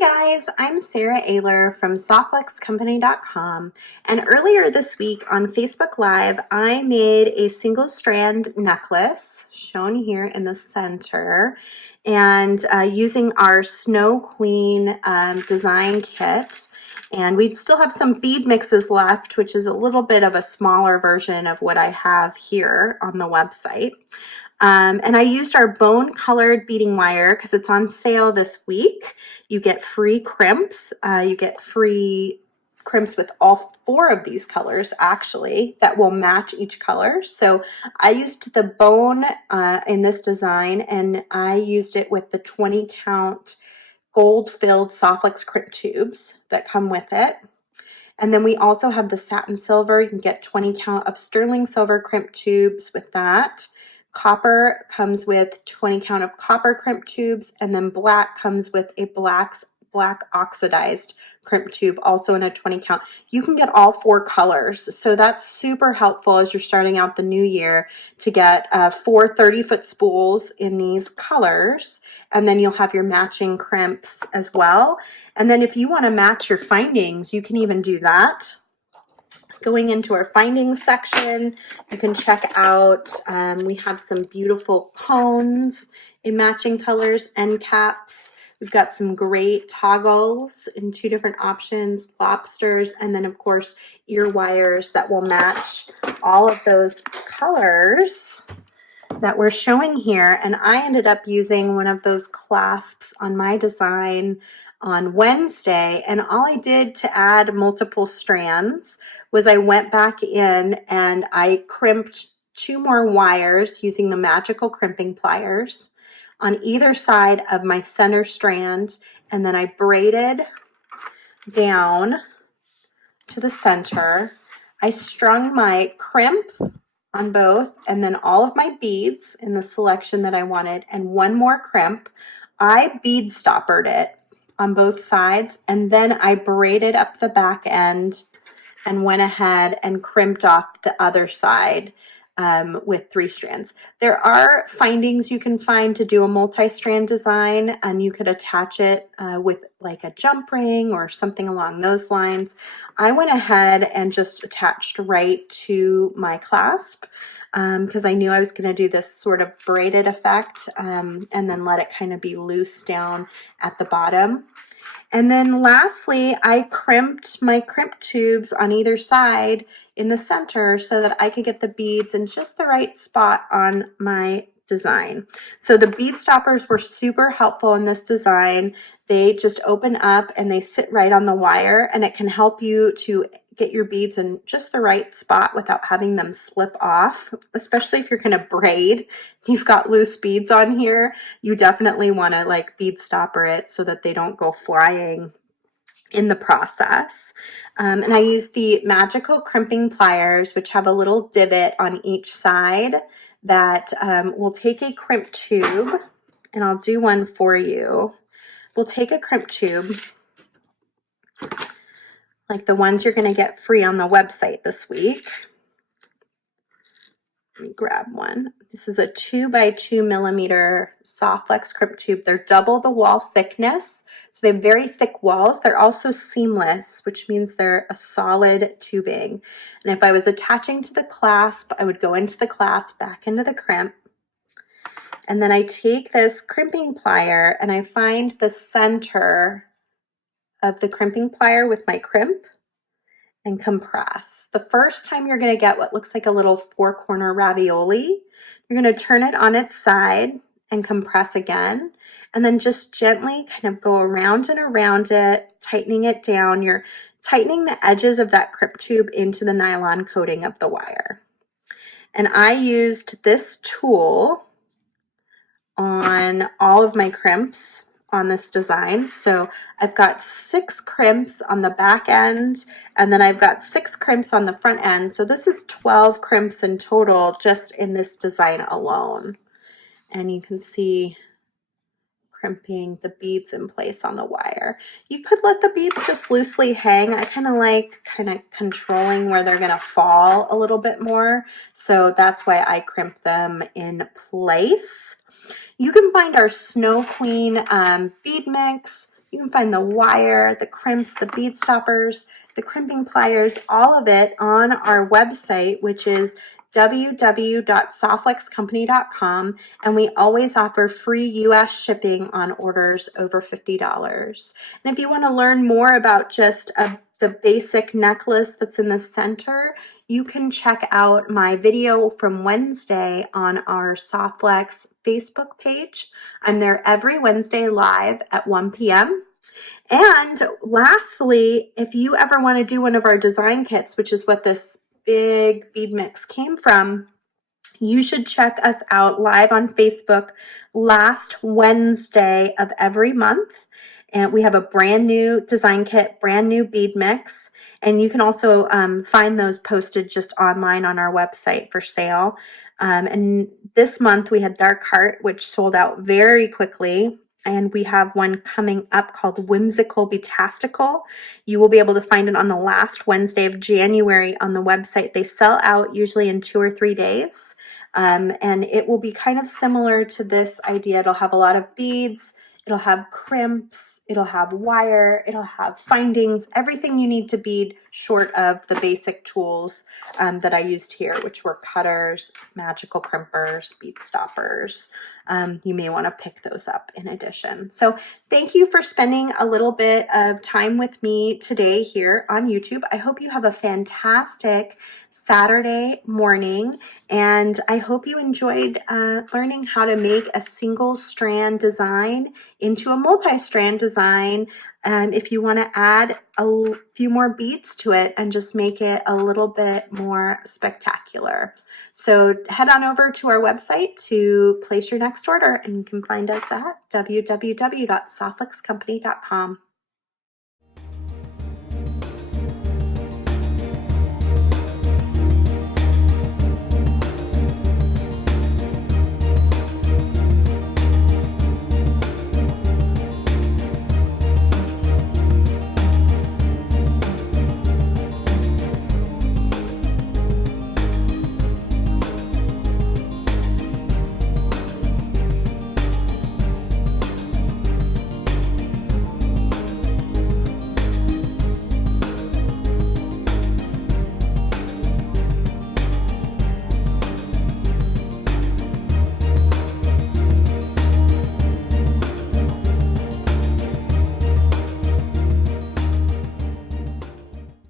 guys, I'm Sara Oehler from softflexcompany.com, and earlier this week on Facebook Live I made a single strand necklace shown here in the center, and using our Snow Queen design kit. And we still have some bead mixes left, which is a little bit of a smaller version of what I have here on the website. And I used our bone colored beading wire because it's on sale this week. You get free crimps. You get free crimps with all 4 of these colors actually that will match each color. So I used the bone in this design, and I used it with the 20 count gold filled Softflex Crimp tubes that come with it. And then we also have the satin silver. You can get 20 count of sterling silver crimp tubes with that. Copper comes with 20 count of copper crimp tubes, and then black comes with a black oxidized crimp tube, also in a 20 count. You can get all 4 colors, so that's super helpful as you're starting out the new year to get 4 30-foot spools in these colors, and then you'll have your matching crimps as well. And then if you want to match your findings, you can even do that. Going into our findings section, you can check out, we have some beautiful cones in matching colors, end caps. We've got some great toggles in 2 different options, lobsters, and then of course ear wires that will match all of those colors that we're showing here. And I ended up using one of those clasps on my design on Wednesday, and all I did to add multiple strands was I went back in and I crimped 2 more wires using the Magical Crimping Pliers on either side of my center strand, and then I braided down to the center. I strung my crimp on both, and then all of my beads in the selection that I wanted, and 1 more crimp. I bead stoppered it on both sides, and then I braided up the back end and went ahead and crimped off the other side with 3 strands. There are findings you can find to do a multi-strand design, and you could attach it with like a jump ring or something along those lines. I went ahead and just attached right to my clasp because I knew I was going to do this sort of braided effect, and then let it kind of be loose down at the bottom. And then lastly, I crimped my crimp tubes on either side in the center so that I could get the beads in just the right spot on my design. So the bead stoppers were super helpful in this design. They just open up and they sit right on the wire, and it can help you to get your beads in just the right spot without having them slip off, especially if you're going to braid. If you've got loose beads on here, you definitely want to like bead stopper it so that they don't go flying in the process. And I use the Magical Crimping Pliers, which have a little divot on each side that will take a crimp tube, and I'll do one for you. We'll take a crimp tube like the ones you're going to get free on the website this week. Let me grab one. This is a 2 by 2 millimeter Softflex crimp tube. They're double the wall thickness, so they have very thick walls. They're also seamless, which means they're a solid tubing. And if I was attaching to the clasp, I would go into the clasp, back into the crimp, and then I take this crimping plier and I find the center of the crimping plier with my crimp and compress. The first time you're going to get what looks like a little 4-corner ravioli. You're going to turn it on its side and compress again, and then just gently kind of go around and around it, tightening it down. You're tightening the edges of that crimp tube into the nylon coating of the wire. And I used this tool on all of my crimps on this design. So I've got 6 crimps on the back end, and then I've got 6 crimps on the front end. So this is 12 crimps in total just in this design alone. And you can see crimping the beads in place on the wire. You could let the beads just loosely hang. I kind of like controlling where they're going to fall a little bit more. So that's why I crimp them in place. You can find our Snow Queen bead mix, You can find the wire, the crimps, the bead stoppers, the crimping pliers, all of it on our website, which is www.softflexcompany.com, and we always offer free US shipping on orders over $50. And if you want to learn more about just the basic necklace that's in the center, you can check out my video from Wednesday on our Softflex Facebook page. I'm there every Wednesday live at 1 p.m. And lastly, if you ever want to do one of our design kits, which is what this big bead mix came from, you should check us out live on Facebook last Wednesday of every month. And we have a brand new design kit, brand new bead mix. And you can also find those posted just online on our website for sale. And this month we had Dark Heart, which sold out very quickly. And we have one coming up called Whimsical Betastical. You will be able to find it on the last Wednesday of January on the website. They sell out usually in 2 or 3 days. And it will be kind of similar to this idea. It'll have a lot of beads. It'll have crimps. It'll have wire. It'll have findings, everything you need to bead short of the basic tools that I used here, which were cutters, magical crimpers, bead stoppers. You may want to pick those up in addition. So thank you for spending a little bit of time with me today here on YouTube. I hope you have a fantastic Saturday morning, and I hope you enjoyed learning how to make a single strand design into a multi-strand design. If you want to add a few more beads to it and just make it a little bit more spectacular. So head on over to our website to place your next order, and you can find us at www.softflexcompany.com.